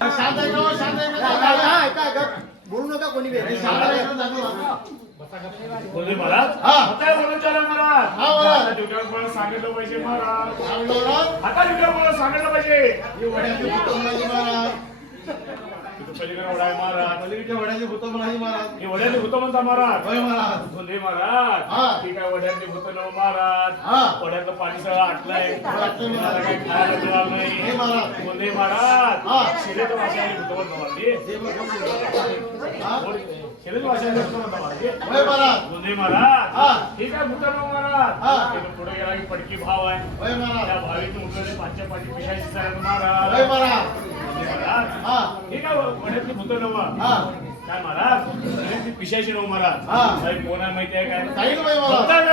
शांत आहे का? शांत आहे का? बोलू नका कोणी बी. बोलले महाराज आता बोलून चला महाराज ड्युटीवर मला सांगितलं पाहिजे महाराज आता ड्युटीवर मला सांगितलं पाहिजे पलीकडे वडा आहे महाराज पलीकडे वड्याचे भूत म्हणाले महाराज हे वड्याचे भूत म्हणता महाराज होय महाराज बोलले महाराज ठीक आहे वड्याचे भूत नव महाराज वड्यातलं पाणी सगळं आटलंय मला काही खायला मिळालं नाही महाराज बोलले महाराज शिरेत वाशाने भूत म्हणता शिरेत वाशाने भूत म्हणता महाराज बोलले महाराज ठीक आहे भूत नव महाराज पुढे गेला की पडकी भाव आहे त्या भावीतून उठलेले पाचच्या पाठी पिशाची साहेब महाराज ठीक आहे वड्यातली भूत नव काय महाराज पिशाची नव महाराज साहेब कोण आहे माहिती आहे काय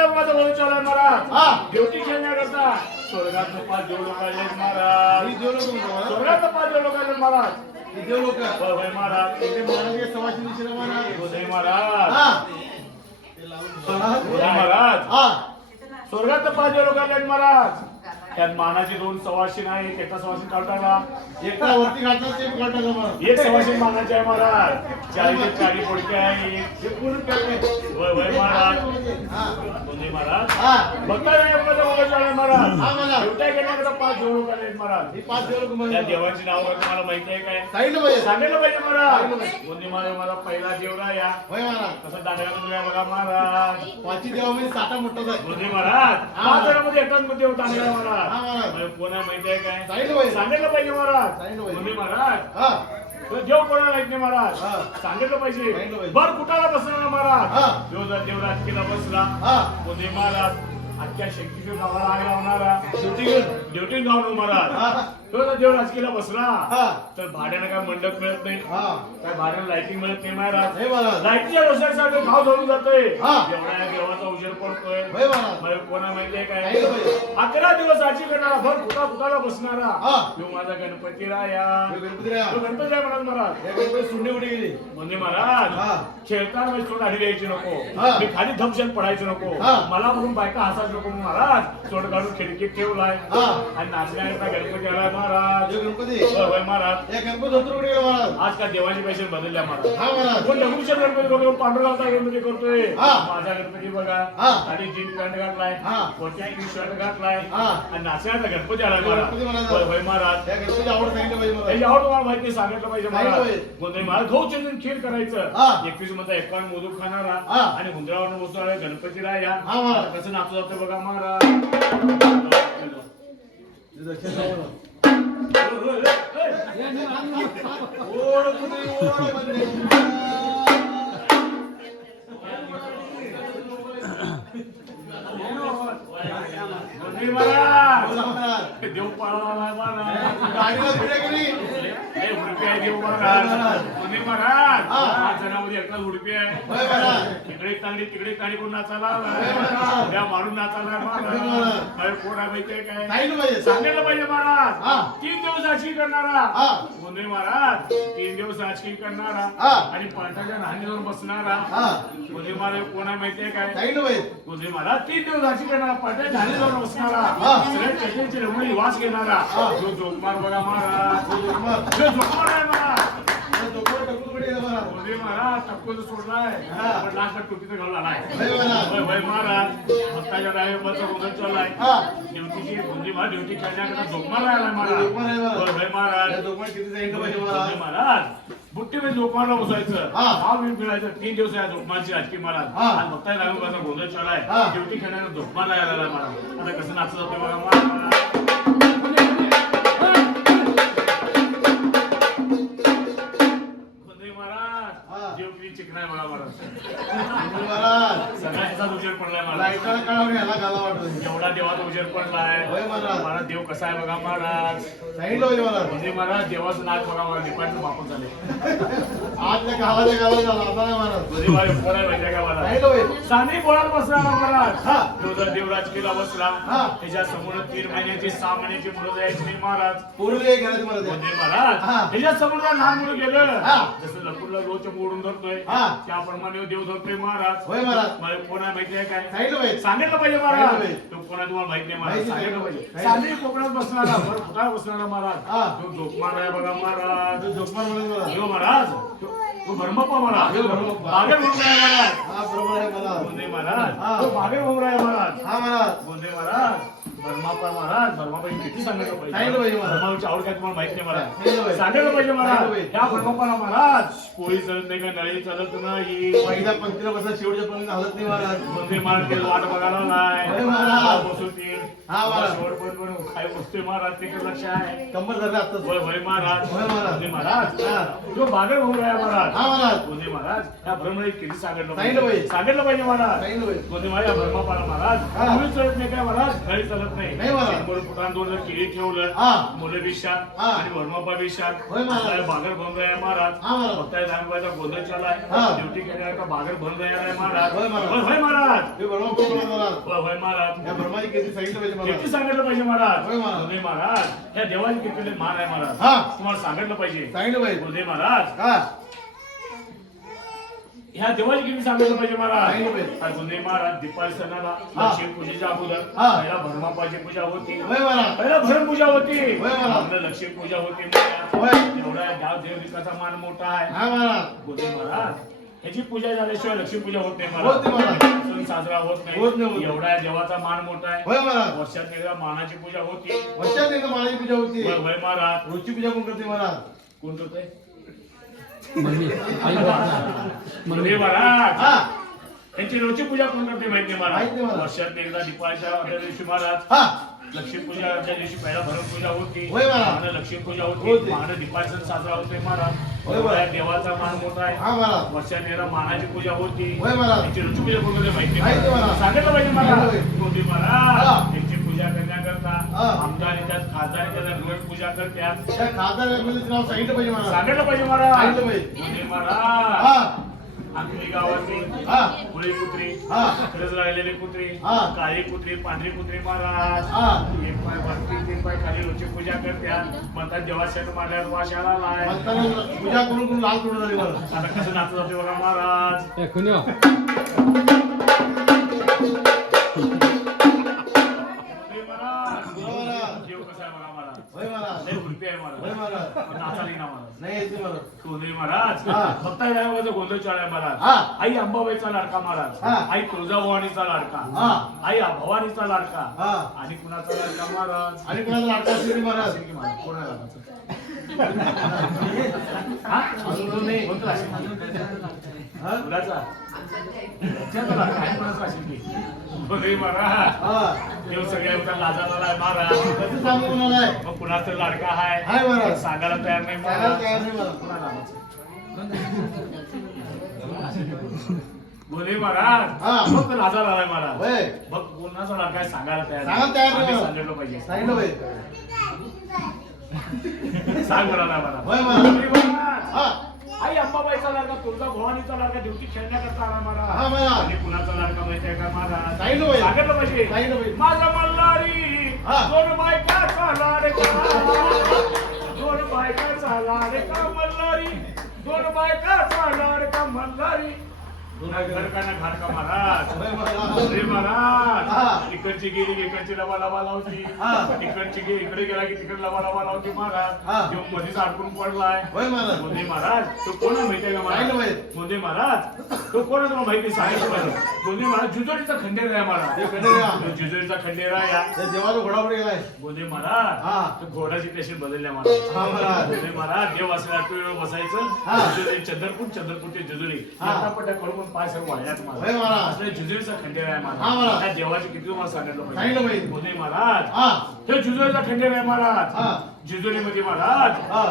माझं बोलून चालू आहे महाराज ड्युटी खेळण्याकरता स्वर्गात पाच देव लोक आले महाराज स्वर्गात पाच देव लोक आले महाराज देव लोक होय महाराज महाराज स्वर्गात पाच देव लोक आले महाराज त्यात मानाची दोन सवाशीन आहे एका सवाशीन काढताना एका वरती घातला ते काढताना महाराज एक सवाशीन मानाची आहे महाराज चारी पोडके आहे वय महाराज बोलले महाराज बघता महाराज शेवट्या गेल्याकडे पाच देव लोक आले महाराज पाच देव लोक त्या देवांची नाव तुम्हाला माहिती आहे काय सांगितलं पाहिजे महाराज बोलले महाराज मला पहिला देवरा या कसं दांडगा बघा महाराज पाचही देवामध्ये साता मोठा बोलले महाराज पाच जणांमध्ये एकाच मध्ये होता महाराज कोणा माहिती आहे काय सांगितलं पाहिजे महाराज बोलले महाराज देव कोणाला माहित नाही महाराज सांगितलं पाहिजे बर कुठाला बसला महाराज देवराज केला बसला बोलले महाराज अख्ख्या शक्तीच्या गावाला आग लावणारा ड्युटी गाव महाराज देव राजकीला बसला तर भाड्यानं काय मंडप मिळत नाही काय भाड्यानं लाईटिंग मिळत नाही महाराज लाईटच्या रोषणासाठी गाव धरून जातोय एवढा देवाचा उजेड पडतोय कोणा माहिती आहे काय 11 दिवस आजी करणारा भर कुठाला बसणारा तो माझा गणपती राया गणपती राय महाराज सुंडी उडी गेली म्हणजे महाराज खेळताना थोडं आधी द्यायची नको मी खाली धमशेल पडायचं नको मला म्हणून बायका हसायचं नको महाराज तोंड काढून खिडकीत ठेवलाय आणि नाचण्याचा गणपती आलाय महाराज महाराज आज का देवाचे पैसे बदलल्या महाराज कोण दगडूशेठ गणपती करतो पांडुरंगाचा गणपती करतोय माझा गणपती बघा आणि जीन पॅन्ट घातलाय कोणत्या शर्ट घातलाय आणि नाचण्याचा गणपती आलाय महाराज त्याची आवड तुम्हाला माहिती सांगितलं पाहिजे महाराज कोणते महाराज गहू चिंतून खीर करायचं 21 मध्ये एकावन्न मोदक खाणारा आणि हुंदरावर बसणारा गणपती राया कसं नाचू जातो बघा महाराज देव पाळा देव महाराज जनामध्ये एकटाच उडपी आहे तिकडे तांडी कोण नाचायला त्या मारून नाचायला कोण आहे माहितीये काय सांगितलं पाहिजे महाराज 3 दिवस आजकी करणारा गोंधळी महाराज 3 दिवस आजकी करणारा आणि पाठाच्या धान्य जाऊन बसणारा गोंधळी महाराज कोण आहे माहितीये काय गोंधळी महाराज 3 दिवस आजकी करणारा पाठाच्या धान्य जाऊन बसणारा सगळ्या चेटीचे रमणी वास घेणारा जो जोकमार बघा महाराज जोकमार आहे महाराज महाराज टक्कोच सोडलाय पण लास्ट टोपीचं घालून आलाय महाराज भक्ताच्या रायबाचा गोंधळ चाललाय ड्युटीची गोंधी महाराज ड्युटी खेळण्याकरता जोकमार आलाय महाराज महाराज बुट्टी मध्ये जोकमारला बसायचं हा वीर मिळायचं 3 दिवस आहे जोकमारची राजकीय महाराज आणि भक्ताच्या रायबाचा गोंधळ चाललाय ड्युटी खेळण्याकरता जोकमार आलाय महाराज आता कसं नाचत जातोय बघा महाराज चिकनाय बघा महाराज सगळ्या ह्याचा उजेड पडलाय मला एवढा देवाचा उजेड पडलाय मला देव कसा आहे बघा महाराज म्हणजे महाराज देवाचं नाच बघा मला निपाटचं वापर झाले चांदी बोळात बसला महाराज देवराज किल्ला बसला त्याच्या समोर 3 महिन्याची 6 महिन्याची मुलं जायची नाही महाराज महाराज त्याच्या समोर लहान मुलं गेलं जसं लपूरला रोज मोडून धरतोय त्याप्रमाणे देव धरतोय महाराज कोण आहे माहिती आहे काय सांगितलं पाहिजे महाराज तो कोणा तुम्हाला माहित नाही महाराज, सांगितलं पाहिजे. सांगली कोकणात बसणारा भर फुटा बसणारा महाराज, तो जोकमार आहे बघा महाराज, जोकमार म्हणून हो महाराज, तो भरमप्पा महाराज, बागेर भोंगरा आहे महाराज, बरोबर आहे मला गोंदे महाराज, तो बागेर भोंगरा आहे महाराज, महाराज गोंदे महाराज, भरमाप्पा महाराज. भरमाबाई किती सांगायला सांगितलं पाहिजे महाराज. भरमाची आवड काय तुम्हाला माहित नाही महाराज, सांगितलं सांगायला पाहिजे महाराज. सांगितलं ह्या भरमाप्पाला महाराज पोळी चालत नाही का, नळी चालत नाही, पहिल्या पंक्तीला बसला शेवटच्या पंक्तीला हलत नाही महाराज. गोंदे महाराज ते वाट बघायला नाही, होय महाराज. बसवतील हा महाराज. शेवटपर्यंत काय बसतोय महाराज, ते लक्ष आहे. कंबर धरला आत्ताच. होय होय महाराज, होय महाराज. गोंदे महाराज, हा. जो बागेर भोंगरा आहे महाराज, हा महाराज. गोंदे महाराज ह्या भरमळी किती सांगितलं सांगितलं पाहिजे. सांगितलं पाहिजे महाराज. सांगितलं पाहिजे. गोंदे महाराज या भरमापाला महाराज हा. पोळी चालत नाही काय महाराज, नळी चालत नाही, नाही महाराज. शंभर फुटांत दोन केळी ठेवलं, हा. मुलं विशाल हा. आणि भरमापा विशाल, होय महाराज. बागर बंद आहे महाराज, हा महाराज. बघताय सांगवायचा गोंधळ चालाय, हा. ड्युटी केल्या का बागर बंद आहे महाराज, होय महाराज. होय होय महाराज, हे बरोबर बोलला महाराज. होय होय महाराज. या ब्रह्माची किती सांगितलं पाहिजे किती महाराज. सांगितलं पाहिजे महाराज, होय महाराज. गोंदे महाराज ह्या देवाची किती मान आहे महाराज, हा. तुम्हाला सांगितलं पाहिजे. सांगितलं पाहिजे. गोंदे महाराज हा ह्या देवाची किती सांगितलं पाहिजे महाराज. सांगितलं पाहिजे. आज गोंदे महाराज दीपावली सणाला हा. लक्ष्मी पूजेच्या अगोदर हा. पहिला भरमापाची पूजा होती, होय महाराज. पहिला भरण पूजा होती, होय महाराज. आपलं लक्ष्मी पूजा होती महाराज. होय. एवढा गाव देवदिकाचा मान मोठा आहे. हा महाराज. गोंदे महाराज ह्याची पूजा झाल्याशिवाय लक्ष्मी पूजा होत नाही होत नाही महाराज, महाराज. सण साजरा होत होत नाही, होत नाही. नाही. एवढा देवाचा मान मोठा आहे. होय महाराज. वर्षात एकदा मानाची पूजा होती. वर्षात एकदा माळाची पूजा होती. होय होय महाराज. रोजची पूजा कोण करते महाराज. कोण करतोय मम्मी आई गोंदे महाराज हा त्यांची रोजची पूजा कोण करते माहिती नाही माहित नाही महाराज. मला. वर्षात एकदा दीपावलीच्या आदल्या दिवशी महाराज हा लक्ष्मी पूजा त्या दिवशी पहिला भरण पूजा होती, होय महाराज. महान लक्ष्मी पूजा होती. होती, महान दीपावली सण साजरा होतोय महाराज. होय महाराज. एवढा देवाचा मान मोठा आहे. हा महाराज. वर्षात एकदा मानाची पूजा होती, होय महाराज. त्यांची रोजची पूजा कोण करते माहिती माहिती नाही महाराज. सांगितलं पाहिजे महाराज. सांगितलं. गोंदे हा. महाराज त्यांची पूजा करण्याकरता हा. आमदार येतात, खासदार येतात, रोज पूजा करतात, त्या खासदार एमएलएचं नाव सांगितलं पाहिजे महाराज. सांगितलं पाहिजे महाराज. सांगितलं पाहिजे. गोंदे महाराज हा आखरी गावातली हा मुळी कुत्री, हा खरंच राहिलेली कुत्री, हा. काळी कुत्री, पांढरी कुत्री महाराज हा एक पाय वरती, तीन पाय खाली रोजची पूजा करतात, म्हणतात देवासाठी माझ्यावर वाशाला लाय. म्हणताना पूजा करून करून लाल तोडून झाली महाराज. आता कसं नाचत जाते बघा महाराज. कुण्या हे महाराज महाराज. देव कसा आहे बघा महाराज, होय महाराज. लय हुरपी आहे होय महाराज, महाराज. पण नाचायला येईना महाराज. नाही यायचं महाराज. गोंधळी महाराज हा. भक्ता देवाचा गोंधळ चाळ महाराज, हा. आई अंबाबाईचा लाडका महाराज, हा. आई तुळजाभवानीचा लाडका, हा. आई भवानीचा लाडका, हा आणि कुणाचा लाडका महाराज. आणि कोणाला लाडका असेल महाराज. असेल की महाराज? कोण आहे लाडकाचं? अजून कोण नाही. कोणतं असेल? हा? कुणाचा? त्याचा लाडका आहे, कुणाचा असेल की? गोंधळी महाराज हा देव सगळ्या होता लाजाला आहे महाराज. कसं सांगू कोणाला आहे. मग कुणाचा लाडका आहे हाय महाराज. सांगायला तयार नाही सांगायला महाराज. तयार नाही महाराज. कुणाला लावायचं? गोंधळी महाराज हा. फक्त लाजाला आलाय महाराज. होय बघ कोणाचा लाडका आहे सांगायला तयार सांगायला तयार नाही आम्ही महाराज. सांगितलं पाहिजे. सांगितलं पाहिजे. सांग मला ना मला. होय महाराज. गोंधळी महाराज हा आई अंबाबाईचा लाडका, तुळजा भवानीचा लाडका ड्युटी खेळण्याकरता आला हा महाराज. महाराज. आणि कुणाचा लाडका माहिती आहे का महाराज? सांगितलं पाहिजे. सांगितलं पाहिजे. सांगितलं पाहिजे. माझा मल्हारी हा. दोन बायकाचा लाडका, दोन बायकाचा लाडका मल्हारी, दोन बायकाचा लाडका मल्हारी. घरकाना घाटका महाराज. होय महाराज. अरे महाराज हा. इकडची गेली की इकडची लवा लवा लावती, हा. इकडची गेली इकडे गेला की तिकडे लवा लवा लावती महाराज. हा. देव मध्येच अडकून पडलाय. होय महाराज. मोदी महाराज तो कोण आहे माहिती आहे का सांगितलं महाराज? पाहिजे. मोदी महाराज तो कोण आहे तुला माहिती सांगितलं पाहिजे. मोदी महाराज जुजोरीचा खंडेर आहे महाराज. ते खंडेर आहे. तो जुजोरीचा खंडेर आहे या. त्या देवाचा घोडापुढे गेलाय. मोदी महाराज हा. तो घोडाची पेशी बदलल्या महाराज. हा महाराज. मोदी महाराज देव असल्या वेळ बसायचं. हा. जुजुरी चंद्रपूर ते जुजुरी हा. पट्ट्या करून पाय सर्व वाढल्यात होय महाराज. महाराज. असले जुजुरीचा खंडेर आहे हा महाराज. महाराज. त्या देवाची किती तुम्हाला सांगितलं सांगितलं पाहिजे. मोदी महाराज हा हे जुजुरीचा खंडेर आहे महाराज. हा जिजोरीमध्ये महाराज हा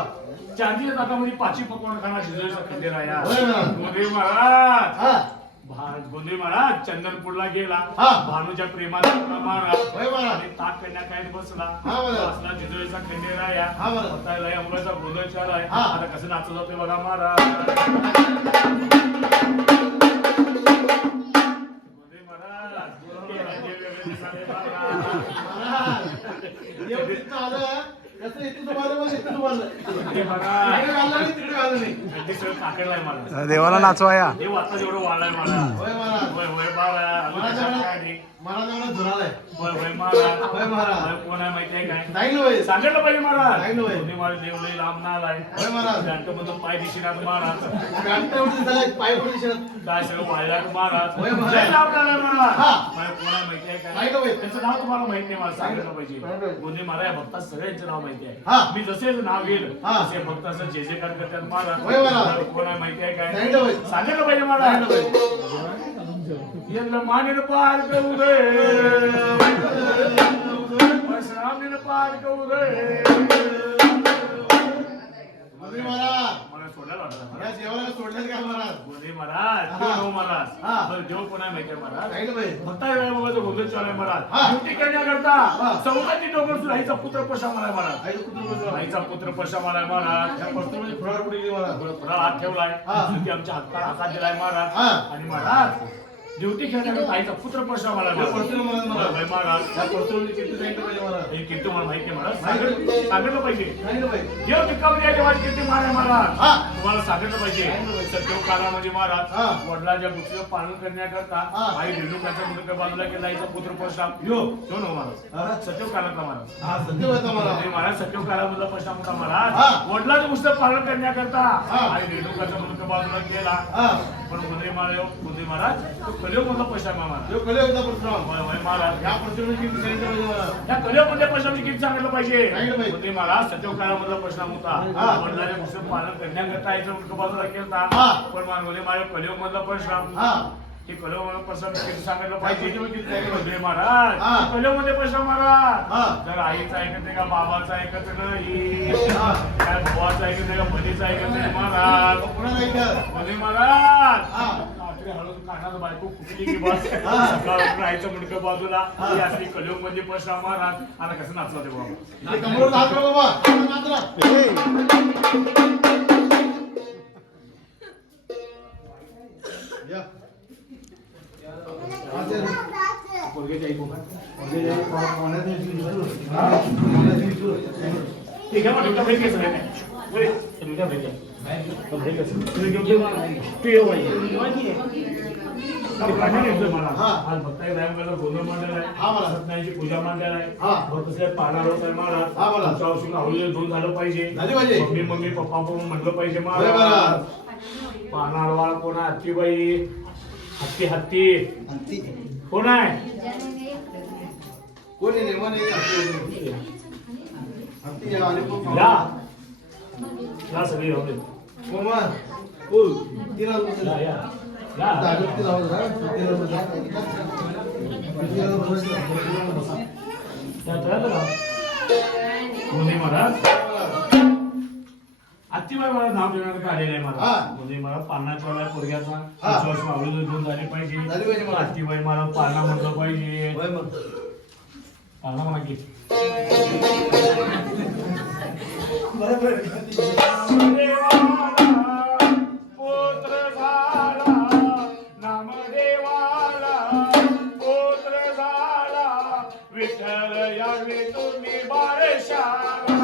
चांदीच्या ताटामध्ये पाची पकवान खाना जिजोरीचा खंडेर आहे होय महाराज. गोंधळी महाराज हा गोंधळी महाराज चंदनपूरला गेला. हा. भानूच्या प्रेमात पडला महाराज. होय महाराज. आणि ताक कन्या काय बसला. हा महाराज. असला जिजोरीचा खंडेर आहे हा महाराज. आता लय अमराचा गोंधळ चालू आहे. हा. आता कसं नाचत जातोय बघा महाराज. गोंधळी महाराज हे राज्य वेगळे दिसायले महाराज. महाराज. देव तिथं आलं कसं इथे तुम्हाला बस, इथे तुम्हाला. हे महाराज इकडे घाललं नाही, तिकडे घाललं नाही. ते सगळं काकडलाय मला देवाला नाचवा या. देव आता जेवढं वाढलाय मला होय महाराज. होय होय महाराज अजून महाराज कशात काय नाही. महाराज एवढा झुरालाय. होय होय महाराज होय महाराज. होय, कोण आहे माहिती आहे काय नाही ना होय. सांगितलं पाहिजे महाराज नाही ना होय. तुम्ही मला देव लई लांब ना आलाय होय महाराज. मधून पाय दिशिनात महाराज घंटा एवढी झालाय, पाय पडू शकत. काय सगळं वाढलाय महाराज होय महाराज. लई लांब आलाय महाराज हा. मला कोण आहे माहिती आहे नाही ना काय होय. त्यांचं नाव तुम्हाला माहित नाही मला सांगितलं पाहिजे नाही. म्हणजे मला या भक्तात सगळ्यांचं नाव माहिती हा. आहे मी जसे नाव घेईल हा. तसे भक्त असं जे जे कर करतात महाराज होय महाराज. मला कोण आहे माहिती आहे नाही काय ना होय. सांगितलं पाहिजे नाही ना महाराज होय. यांना मानेन पार करू दे परशुरामीन पार करू दे मंत्री महाराज, मला सोडायला वाटलं या जेवायला सोडलं का महाराज? बोले महाराज हा. देव महाराज हा. बरं, देव कोण आहे माहिती आहे महाराज नाही ना होय. भक्ता वेळेबाबा गोंधळ चालू आहे महाराज हा. ड्युटी करण्याकरता हा. चौकाची डोंगर सुद्धा आईचा पुत्र पशामाला आहे महाराज आई कुठं बसला? आईचा पुत्र पशामाला आहे महाराज त्या पस्तीमध्ये फुलावर कुठे गेली महाराज? फळा हात ठेवलाय हा. शेवटी आमच्या हातात दिलाय महाराज हा. आणि महाराज ड्युटी खेळण्याकरता आईचा पुत्र पशामाला आहे या महाराज. पस्तीला महाराज होय, महाराज. होय, महाराज या पस्तीमध्ये किती सांगितलं पाहिजे महाराज? हे कीर्ती मला माहिती आहे महाराज नाही. सांगितलं पाहिजे नाही ना होय. देव टिकावली आहे देवाची कीर्ती महाराज महाराज हा. तुम्हाला सांगितलं पाहिजे सत्यव काळामध्ये महाराज हा. वडिलांच्या गोष्टीचं पालन करण्याकरता हा. आई रेणुकाच्या मुलगा बाजूला केला आईचा पुत्र परशुराम यो यो नो महाराज हा. सत्यव काळातला महाराज हा, सत्य होता महाराज. आणि महाराज सत्यव काळामधला परशुराम होता महाराज हा. वडिलांच्या गोष्टीचं पालन करण्याकरता हा. आई रेणुकाच्या मुलगा बाजूला केला हा. पण मुद्रे महाराज तो कलियुग मधला परशुराम आहे महाराज जो कलियुगचा परशुराम. होय होय महाराज या पस्तीमध्ये किती सांगितलं पाहिजे महाराज? या कलियुगमध्ये परशुरामची किती सांगितलं पाहिजे सांगितलं पाहिजे. म्हणजे महाराज सत्यव काळामधला परशुराम होता हा. वडिलांच्या गोष्टीचं पालन करण्याकरता याच्या उलट बाजूला केलता हा. पण म्हणजे माझ्या कलियुग मधला परशुराम हा. हे कलियुग मधला परशुराम किती सांगितलं पाहिजे पस्तीमध्ये किती सांगितलं पाहिजे? म्हणजे महाराज हा. कलियुग मध्ये परशुराम महाराज हा. जर आईचं ऐकत नाही का बाबाचं ऐकत नाही हा. काय भावाचं ऐकत नाही का बहिणीचं ऐकत नाही महाराज पुन्हा नाही का? म्हणजे महाराज हा. रात्री हळूच कानात बायको कुठली की बस हा. सकाळ उठून आईच्या मुंडकं बाजूला ही असली कलियुग म्हणजे परशुराम महाराज आणि कसं नाचला ते बाबा ते कमरेवर हात ठेवा बाबा. मात्र. या. पोरग्याची आई बाबा पाण्यात विसरू. हा. पाण्यात विसरू. ठीक आहे मग तुमच्या भेट घ्यायचं नाही काय? तुमच्या भेट घ्या. तो भेट घ्यायचं. तू ये बाई. ते पाण्याने येतोय मला. हा. आज भक्ताई रायमंगलला गोंधळ मांडलेला आहे. हा मला. सत्यनारायणची पूजा मांडलेला आहे. हा. भक्त साहेब पाहणार होत आहे महाराज. हा मला. तुमच्या औषध आवडीला धुवून झालं पाहिजे. झाली पाहिजे. मम्मी पप्पा पण म्हटलं पाहिजे होय महाराज. महाराज. पाहणार वाळ कोण आहे? हत्तीबाई. हत्ती कोण आहे? कोणी निर्माण आहे? हत्ती या, आणि खूप या सगळी राहू दे. मामा. ओ, तिला बसू या द्या. या या. दागड तिला बसू द्या. तिला बसू द्या. तिला बसू द्या. त्या तळ्यात राहा. मोदी महाराज आत्तीबाई मला नाव देण्यात आलेलं आहे मला हा. म्हणजे मला पालनाच्या वेळा पोरग्याचा हा. आवडीला घेऊन झाली पाहिजे झाली पाहिजे मला. आत्तीबाई मला पालना म्हटलं पाहिजे होय मग. पालना म्हणा की पुत्र झाला नामदेवाला पुत्र झाला विठ्ठल यावे तुम्ही बाळशाला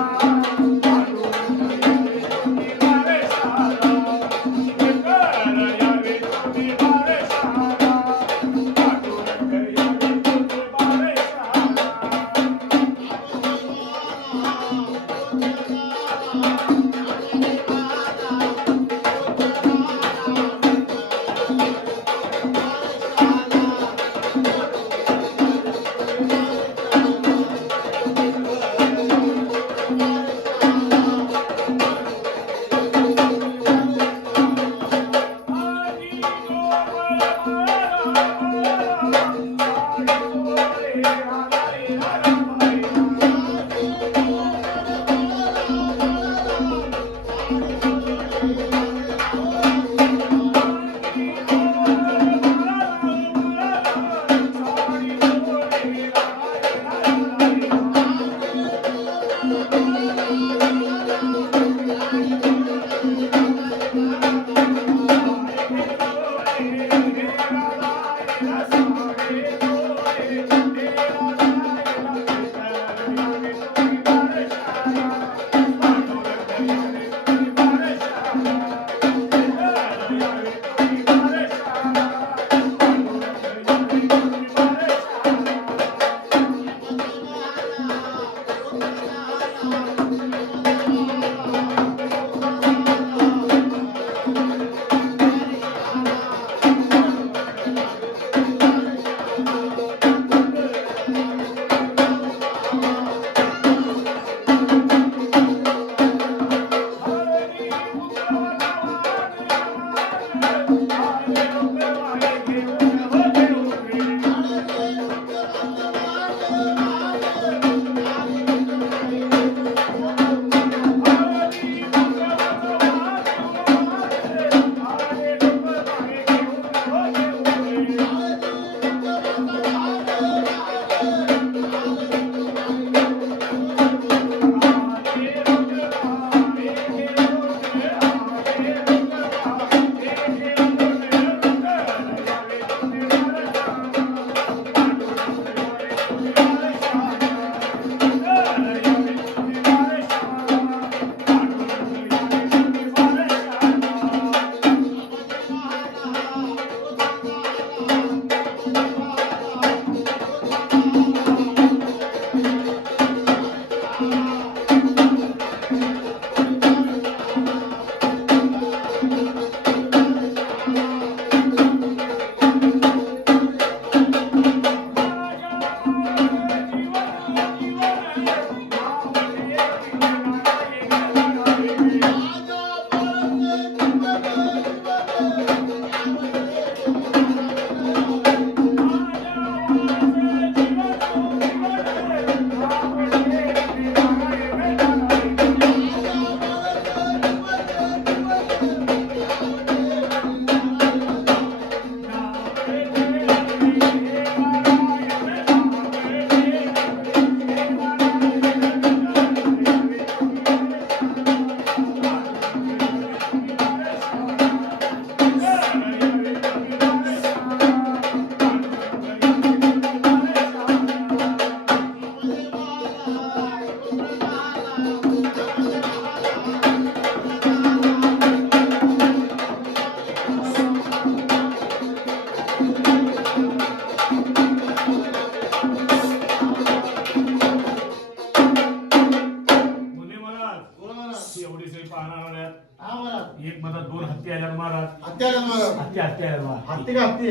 पाहणार आल्यात. हा महाराज. एक मधात 2 हत्ती आल्यात महाराज. हत्ती आल्या महाराज. हत्ती आल्यात महाराज. हत्ती का हत्ती?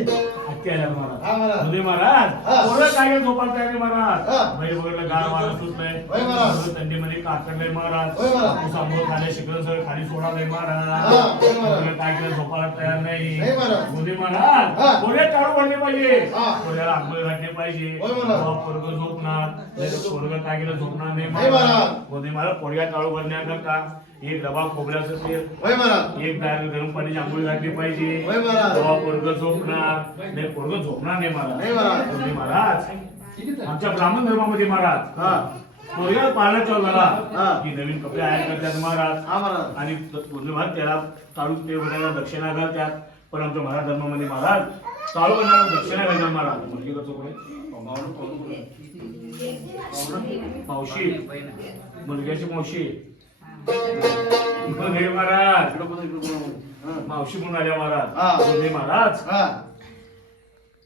हत्ती आल्यात महाराज. हा महाराज. म्हणजे महाराज हा. पोरं काय झोपायला तयार नाही महाराज. हा. बैल वगैरे गार मारा सुट नाही. होय महाराज. थंडीमध्ये काकडलंय महाराज. होय महाराज. समोर खाली शिकलं सगळं खाली सोडालंय महाराज. हा. होय महाराज. पोरं काय केलं झोपायला तयार नाही. नाही महाराज. म्हणजे महाराज हा. पोरं टाळू पडले पाहिजे. हा. पोऱ्याला आंघोळ घातली पाहिजे. होय महाराज. तेव्हा पोरगं झोपणार. नाही तर पोरगं काय केलं झोपणार नाही नाही महाराज. म्हणजे महाराज पोरग्या टाळू भरण्याकरता एक डबा खोबऱ्याचं तेल, होय महाराज. एक दार गरम पाण्याची आंघोळ घातली पाहिजे. होय महाराज. तेव्हा पोरगं झोपणार. नाही पोरगं झोपणार नाही महाराज. नाही महाराज. म्हणजे महाराज आमच्या ब्राह्मण धर्मामध्ये महाराज हा. पोरग्याला पाळणा चालू हा. झाला की नवीन कपडे आयात करतात महाराज. हा महाराज. आणि महाराज त्याला चालू ते वगैरे दक्षिणा घालतात. पण आमच्या महाराज धर्मामध्ये महाराज चालू करणार दक्षिणा घालणार महाराज. मुलगी का चोकडे मावशी मुलग्याची मावशी इकडं घे महाराज. मावशी म्हणून आल्या हा. महाराज. म्हणजे महाराज हा.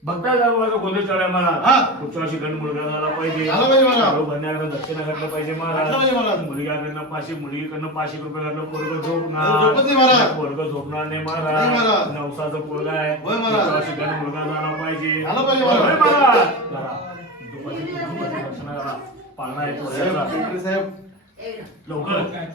बघताय का बाबा गोंधळ चालू आहे हा. महाराज. पुढच्या वर्षी गण मुलगा झाला पाहिजे. झाला पाहिजे महाराज. चालू भरण्याकडे दक्षिणा घातलं पाहिजे घातलं पाहिजे महाराज. महाराज. मुलग्याकडनं 500 मुलगीकडनं 500 रुपये घातलं. पोरगं झोपत नाही महाराज. झोपणार. पोरगं झोपणार नाही नाही महाराज. महाराज. नवसाचं पोरगा आहे. होय महाराज. पुढच्या वर्षी गण मुलगा झाला पाहिजे. झाला पाहिजे महाराज. होय महाराज. जरा दुपारची दक्षिणा करा. पाळणा आहे पोरग्याचा. साहेब. लवकर साहेब.